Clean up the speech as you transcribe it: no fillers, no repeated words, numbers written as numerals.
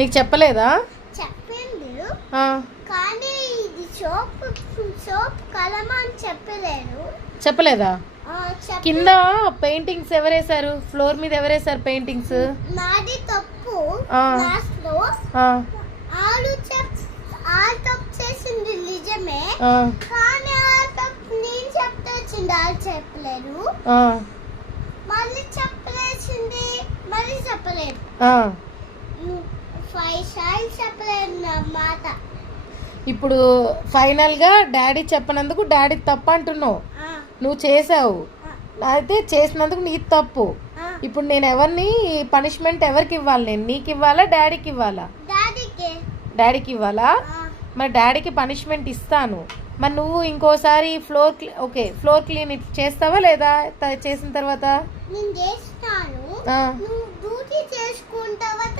నీకు చెప్పలేదా? చెప్పింది ఆ, కానీ ఇది సోప్ కలమ అని చెప్పలేరు. చెప్పలేదా? చెప్పి కింద పెయింటింగ్స్ ఎవరేసారు? ఫ్లోర్ మీద ఎవరేసారు పెయింటింగ్స్? నాది తప్పు. ఆ. లాస్ట్ లో ఆ, ఆడు తప్పు చేసింది నిజమే, ఆ, కానీ ఆ తప్పు నేను చెప్తే వచ్చింది, ఆడు చెప్పలేదు. ఆ, మళ్ళీ చెప్పలేసింది, మళ్ళీ చెప్పలేదు. ఆ. 5 సార్లు చెప్పలేదు నా మాట. ఇప్పుడు ఫైనల్గా డాడీ చెప్పనందుకు డాడీ తప్పు అంటున్నావు. నువ్వు చేసావు, అయితే చేసినందుకు నీది తప్పు. ఇప్పుడు నేను ఎవరిని పనిష్మెంట్ ఎవరికి ఇవ్వాలి? నేను నీకు ఇవ్వాలా డాడీకి ఇవ్వాలా? డాడీకి. డాడీకి ఇవ్వాలా? మరి డాడీకి పనిష్మెంట్ ఇస్తాను. మరి నువ్వు ఇంకోసారి ఫ్లోర్ క్లీన్ చేస్తావా లేదా చేసిన తర్వాత? నేను చేస్తాను. ఆ, నువ్వు డ్యూటీ చేసుకున్న తర్వాత